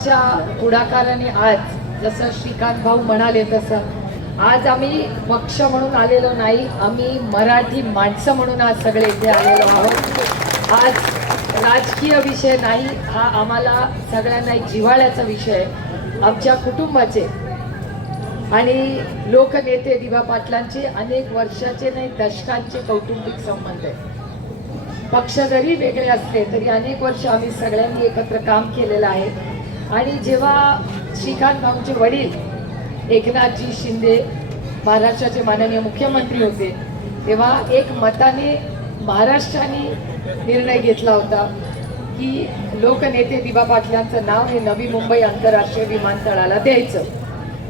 च्या पुढाकाराने आज जसं श्रीकांत भाऊ म्हणाले तसं आज आम्ही पक्ष म्हणून आलेलो नाही, आम्ही मराठी माणसं म्हणून आज सगळे इथे आलेलो आहोत। आज राजकीय विषय नाही, हा आम्हाला सगळ्यांना एक जिव्हाळ्याचा विषय आहे। आमच्या कुटुंबाचे आणि लोकनेते दिवा पाटलांचे अनेक वर्षाचे नाही दशकांचे कौटुंबिक संबंध आहेत। पक्ष जरी वेगळे असले तरी अनेक वर्ष आम्ही सगळ्यांनी एकत्र काम केलेलं आहे। आणि जेव्हा श्रीकांत भाऊंचे वडील एकनाथजी शिंदे महाराष्ट्राचे माननीय मुख्यमंत्री होते तेव्हा एक मताने महाराष्ट्राने निर्णय घेतला होता की लोकनेते दिवा पाटलांचं नाव हे नवी मुंबई आंतरराष्ट्रीय विमानतळाला द्यायचं।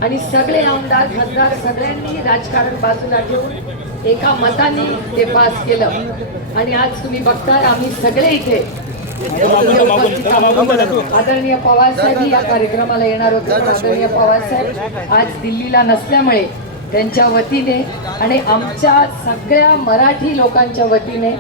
आणि सगळे आमदार खासदार सगळ्यांनी राजकारण बाजूला ठेवून एका मताने ते पास केलं। आणि आज तुम्ही बघताय आम्ही सगळे इथे आदरणीय पवार साहेब या कार्यक्रमाला येणार होते, आदरणीय पवार साहेब आज दिल्लीला नसल्यामुळे त्यांच्या वतीने आणि आमच्या सगळ्या मराठी लोकांच्या वतीने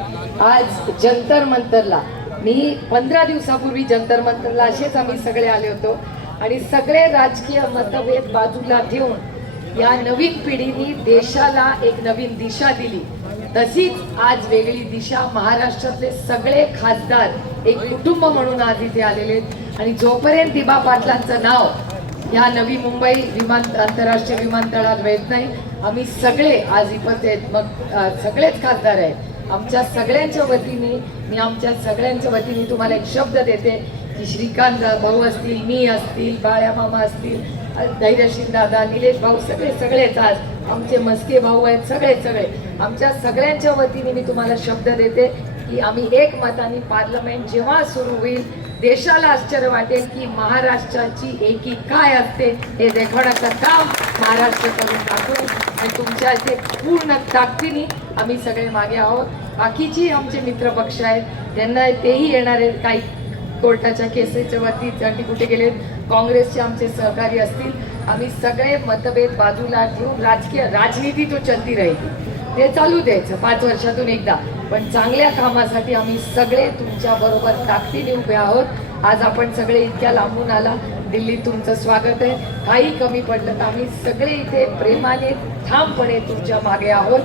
आज जंतर मंतरला, मी 15 दिवसापूर्वी जंतर मंतरला असेच आम्ही सगळे आले होतो आणि सगळे राजकीय मतभेद बाजूला ठेवून या नवीन पिढीने देशाला एक नवीन दिशा दिली। तशीच आज वेगळी दिशा महाराष्ट्रातले सगळे खासदार एक कुटुंब म्हणून आज इथे आलेले आहेत। आणि जोपर्यंत दिवा पाटलांचं नाव या नवी मुंबई आंतरराष्ट्रीय विमानतळात येत नाही, आम्ही सगळे आज इथे आहेत, मग सगळेच खासदार आहेत। आमच्या सगळ्यांच्या वतीने मी आमच्या सगळ्यांच्या वतीने तुम्हाला एक शब्द देते की श्रीकांत भाऊ असतील, मी असतील, बाळ्या मामा असतील, धैर्यशील दादा, निलेश भाऊ सगळेच आज आमचे मस्के भाऊ आहेत, सगळे आमच्या सगळ्यांच्या वतीने मी तुम्हाला शब्द देते की आम्ही एक मताने पार्लमेंट जेव्हा सुरू होईल देशाला आश्चर्य वाटेल की महाराष्ट्राची एकी काय असते हे दाखवण्याचं काम महाराष्ट्र करून दाखवू। आणि तुमच्या इथे पूर्ण ताकदीने आम्ही सगळे मागे आहोत। बाकीची आमचे मित्र पक्ष आहेत त्यांना तेही येणार आहेत, काही कोर्टाच्या केसेसच्या वरती कुठे गेलेत, काँग्रेसचे आमचे सहकारी असतील, आम्ही सगळे मतभेद बाजूला ठेवून राजकीय राजनीती तो चलती राहील, ते चालू द्यायचं 5 वर्षातून एकदा, पण चांगल्या कामासाठी आम्ही सगळे तुमच्या बरोबर ताकदीने उभे आहोत। आज आपण सगळे इतक्या लांबून आला, दिल्लीत तुमचं स्वागत आहे। काही कमी पडलं तर आम्ही सगळे इथे प्रेमाने ठामपणे तुमच्या मागे आहोत।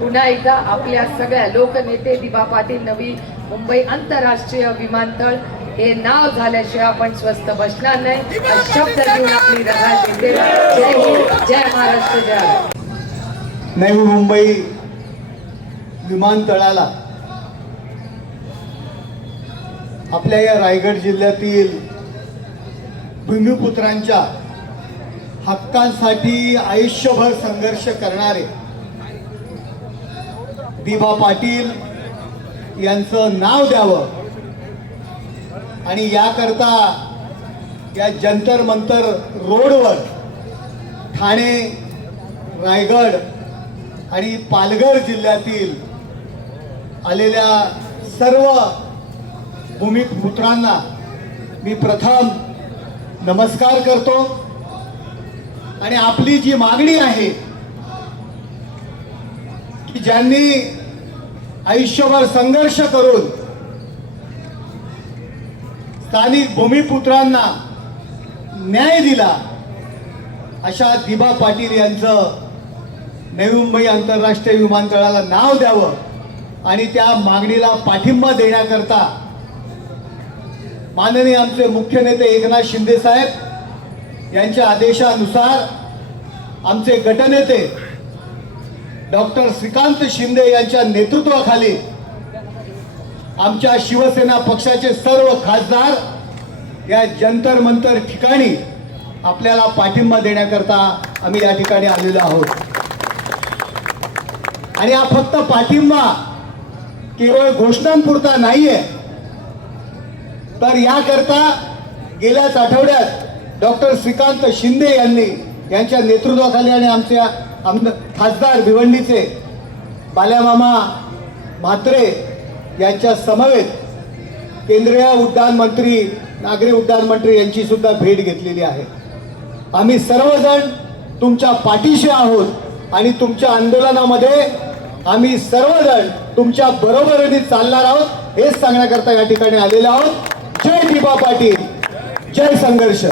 पुन्हा एकदा आपल्या सगळ्या लोकनेते दिवा पाटील नवी मुंबई आंतरराष्ट्रीय विमानतळ हे नाव झाल्याशिवाय आपण स्वस्थ बसणार नाही, शब्द देऊन आपली रजा देते। जय हिंद, जय महाराष्ट्र, जय। नवी मुंबई विमानतळाला आपल्या या रायगड जिल्ह्यातील भूमिपुत्रांच्या हक्कांसाठी आयुष्यभर संघर्ष करणारे दिवा पाटील यांचं नाव द्यावं आणि याकरता या जंतर मंतर रोडवर ठाणे, रायगड आणि पालघर जिल्ह्यातील आलेल्या सर्व भूमिपुत्रांना मी प्रथम नमस्कार करतो। आणि आपली जी मागणी आहे की ज्यांनी आयुष्यभर संघर्ष करून स्थानिक भूमिपुत्रांना न्याय दिला अशा दिवा पाटील यांचं नवी मुंबई आंतरराष्ट्रीय विमानतळाला नाव द्यावं आणि त्या मागणीला पाठिंबा देण्याकरता माननीय आमचे मुख्य नेते एकनाथ शिंदे साहेब यांच्या आदेशानुसार आमचे गटनेते डॉक्टर श्रीकांत शिंदे यांच्या नेतृत्वाखाली आमच्या शिवसेना पक्षाचे सर्व खासदार या जंतर मंतर ठिकाणी आपल्याला पाठिंबा देण्याकरता आम्ही या ठिकाणी आलेलो आहोत। आणि हा फक्त पाठिंबा केवळ घोषणांपुरता नाहीये, तर याकरता गेल्याच आठवड्यात डॉक्टर श्रीकांत शिंदे यांच्या नेतृत्वाखाली आणि आमच्या खासदार भिवंडीचे बाल्यामामा म्हात्रे यांच्या समवेत केंद्रीय उड्डाण मंत्री, नागरी उड्डाण मंत्री यांची सुद्धा भेट घेतलेली आहे। आम्ही सर्वजण तुमच्या पाठीशी आहोत आणि तुमच्या आंदोलनामध्ये आम्ही सर्वजण तुमच्या बरोबरीने चालणार आहोत हेच सांगण्याकरता या ठिकाणी आलेलो आहोत। जय दिवा पाटील, जय संघर्ष.